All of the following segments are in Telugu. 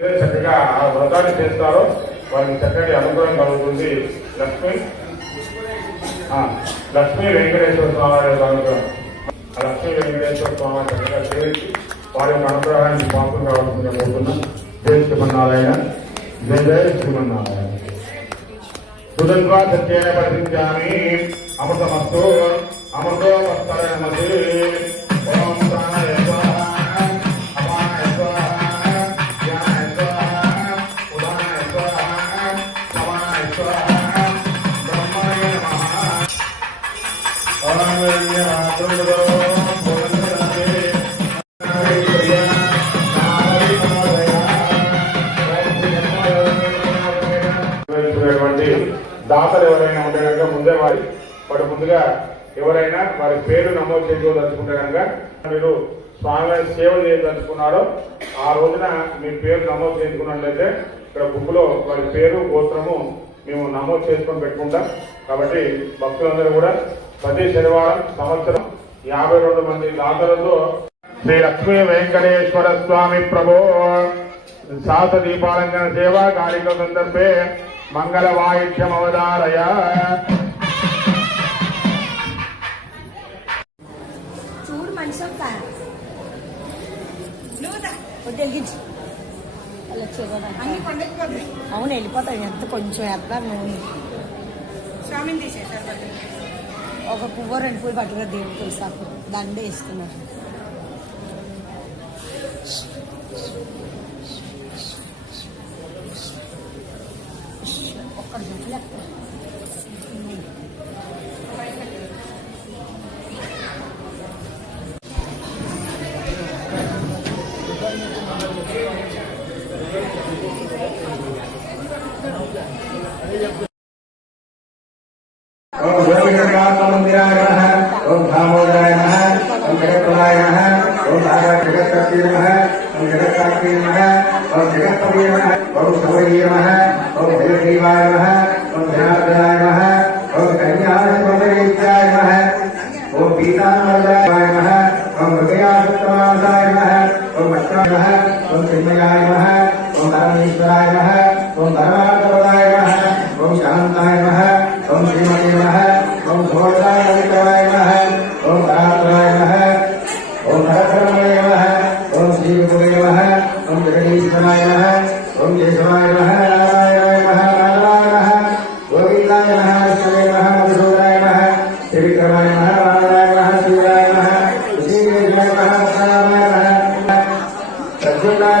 చక్కగా ఆ వ్రతాన్ని చేస్తారో వారికి చక్కటి అనుగ్రహం కలుగుతుంది. లక్ష్మి. లక్ష్మీ వెంకటేశ్వర స్వామి అనుగ్రహం. ఆ లక్ష్మీ వెంకటేశ్వర స్వామి చక్కగా చేసి వారి యొక్క అనుగ్రహానికి పాపం కావాల్సిందిగా కోరుతున్నాం. జయ శ్రీమన్నారాయణ. జయ జయ శ్రీమన్నారాయణ. సుధన్వా సత్యేన పరిశించామి అమృతమస్తు అమృతో దాతలు ఎవరైనా ఉంటే కనుక ముందే వారి వాడు ముందుగా ఎవరైనా వారి పేరు నమోదు చేసుకోదలుచుకుంటే కనుక మీరు స్వామివారి సేవ చేయదలుచుకున్నారో ఆ రోజున మీ పేరు నమోదు చేసుకున్నట్లయితే ఇక్కడ బుక్లో వారి పేరు గోత్రము మేము నమోదు చేసుకొని పెట్టుకుంటాం. కాబట్టి భక్తులందరూ కూడా ప్రతి శనివారం సంవత్సరం యాభై రెండు మంది దాతలతో శ్రీ లక్ష్మీ వెంకటేశ్వర స్వామి ప్రభో సాత దీపాలంకన సేవా కార్యక్రమ సందర్భే మంగళ వాయిద్యం అవధారయ చూడు మనిషి కాయ వెలిగించు అలా అన్ని చూడడానికి పండుగ అవును వెళ్ళిపోతాయి. ఎంత కొంచెం వేద్దాం స్వామిని పక్కన. ఒక పువ్వు రెండు పువ్వులు పట్టుకుని దేవుడు తులసాకు దండ వేస్తున్నారు ఒక్కటి प्रलायन है हम जगत प्रलायन है और धारा जगत का प्रेम शिवाय नमः ओम जगत्प्रदाय नमः ओम आगा जगत्कर्त्री नमः ओम जगत्कर्त्री नमः ओम जगत्पति नमः ओम सौरी है और भैरवदेवाय नमः ओम धनाप्रदाय नमः है कन्यासुन्दरी पीता मर जाए ఓం శ్రీ విభువే నమః ఓం జగదీశ్వరాయ నమః ఓం కేశవాయ నమః నారాయణాయ నమః నారాయణ నమః గోవిందాయ నమః విష్ణవే నమః మధుసూదనాయ నమః త్రివిక్రమాయ నమః వామనాయ నమః శివాయ నమః శ్రీకేశాయ నమః పరశురామాయ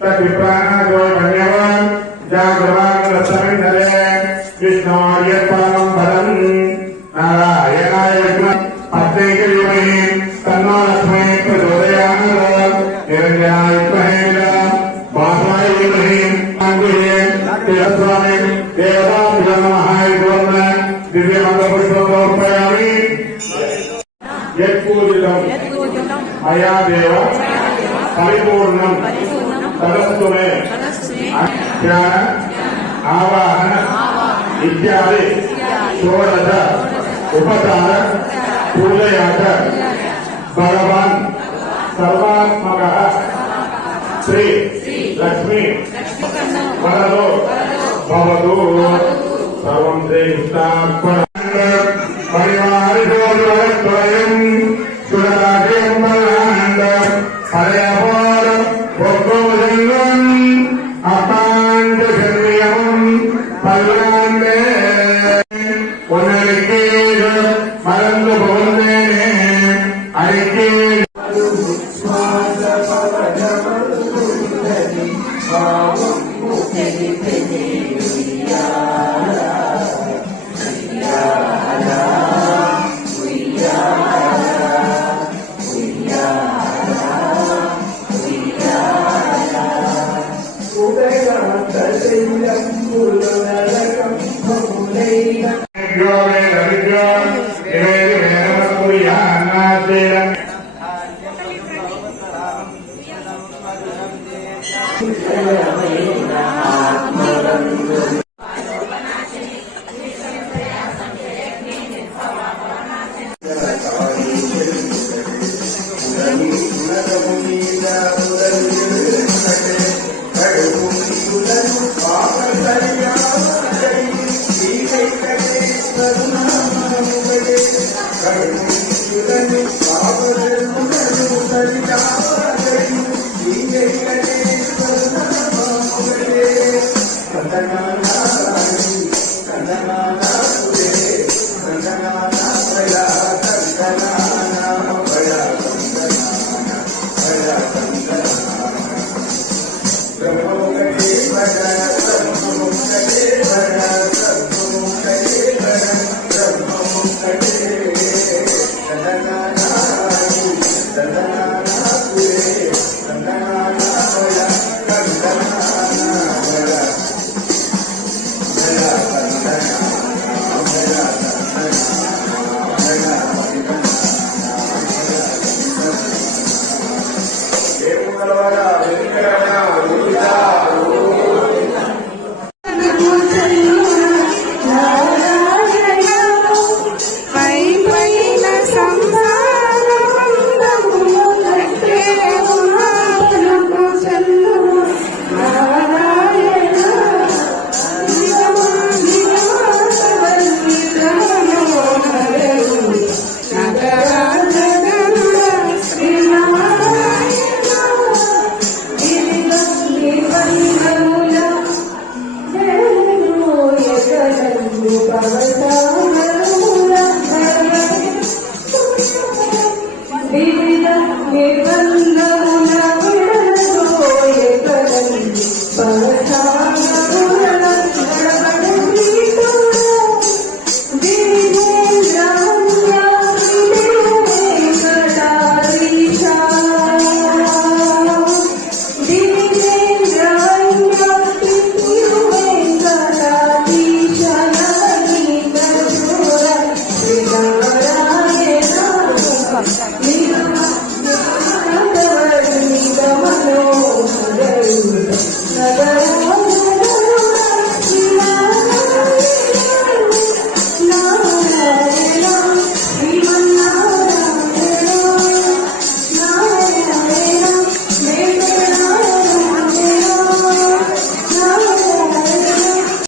Happy Pride. మయా దేవ పరిపూర్ణం తదస్తు మే ధ్యాన ఆవాహన ఇత్యాది షోడశ ఉపచార పూజయాచ భగవాన్ సర్వాత్మక శ్రీ లక్ష్మీ వరదో భవతు. సర్వం శ్రీ కృష్ణార్పణ Amen. దేవుడవరా వెంకటరమణ